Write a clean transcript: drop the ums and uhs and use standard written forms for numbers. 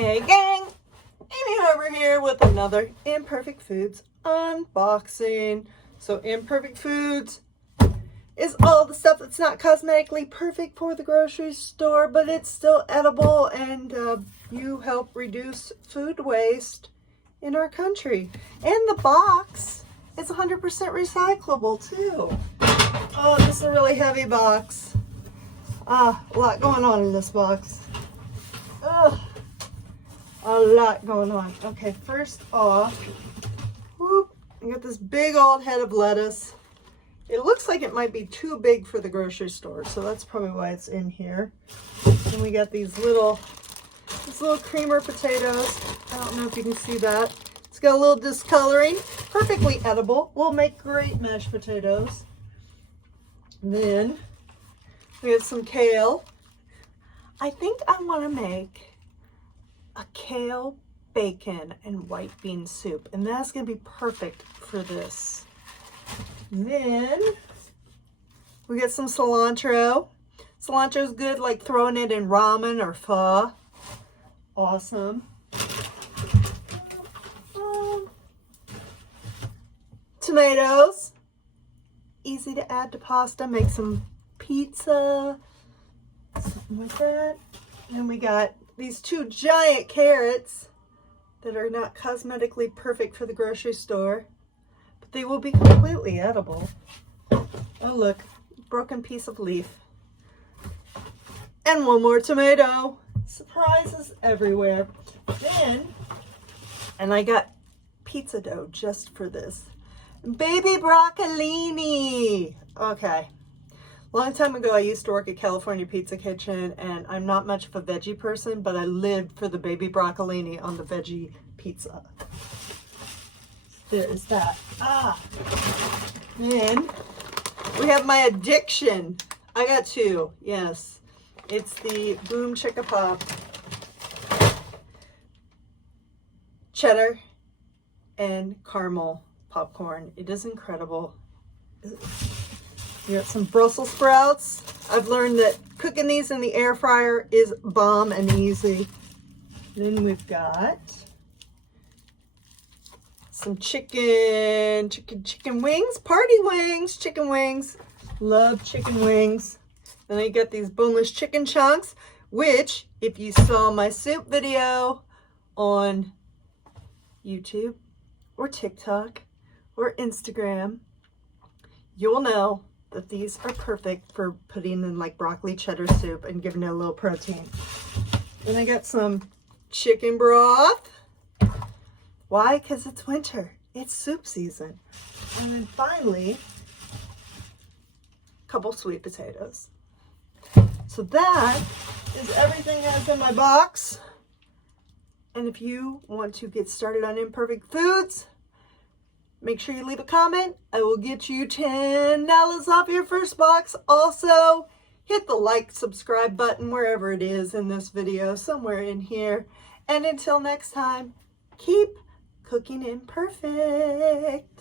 Hey gang, Amy over here with another Imperfect Foods unboxing. So Imperfect Foods is all the stuff that's not cosmetically perfect for the grocery store, but it's still edible, and you help reduce food waste in our country. And the box is 100% recyclable too. Oh, this is a really heavy box. A lot going on in this box. Ugh. A lot going on. Okay, first off, whoop, I got this big old head of lettuce. It looks like it might be too big for the grocery store, so that's probably why it's in here. And we got these little creamer potatoes. I don't know if you can see that. It's got a little discoloring, perfectly edible. Will make great mashed potatoes. And then we have some kale. I think I want to make a kale, bacon, and white bean soup, and that's going to be perfect for this. Then we get some cilantro. Cilantro is good, like throwing it in ramen or pho. Awesome. Tomatoes. Easy to add to pasta. Make some pizza. Something like that. And we got these two giant carrots that are not cosmetically perfect for the grocery store, but they will be completely edible. Oh look, broken piece of leaf. And one more tomato. Surprises everywhere. Then, and I got pizza dough just for this. Baby broccolini. Okay. Long time ago, I used to work at California Pizza Kitchen, and I'm not much of a veggie person, but I lived for the baby broccolini on the veggie pizza. There is that. Then we have my addiction. I got two, yes. It's the Boom Chicka Pop cheddar and caramel popcorn. It is incredible. We got some Brussels sprouts. I've learned that cooking these in the air fryer is bomb and easy. Then we've got some chicken wings, party wings, chicken wings. Love chicken wings. Then I got these boneless chicken chunks, which if you saw my soup video on YouTube or TikTok or Instagram, you'll know that these are perfect for putting in like broccoli cheddar soup and giving it a little protein. Then I got some chicken broth. Why? Because it's winter. It's soup season. And then finally, a couple sweet potatoes. So that is everything that's in my box. And if you want to get started on Imperfect Foods, make sure you leave a comment. I will get you $10 off your first box. Also, hit the like, subscribe button wherever it is in this video, somewhere in here. And until next time, keep cooking imperfect.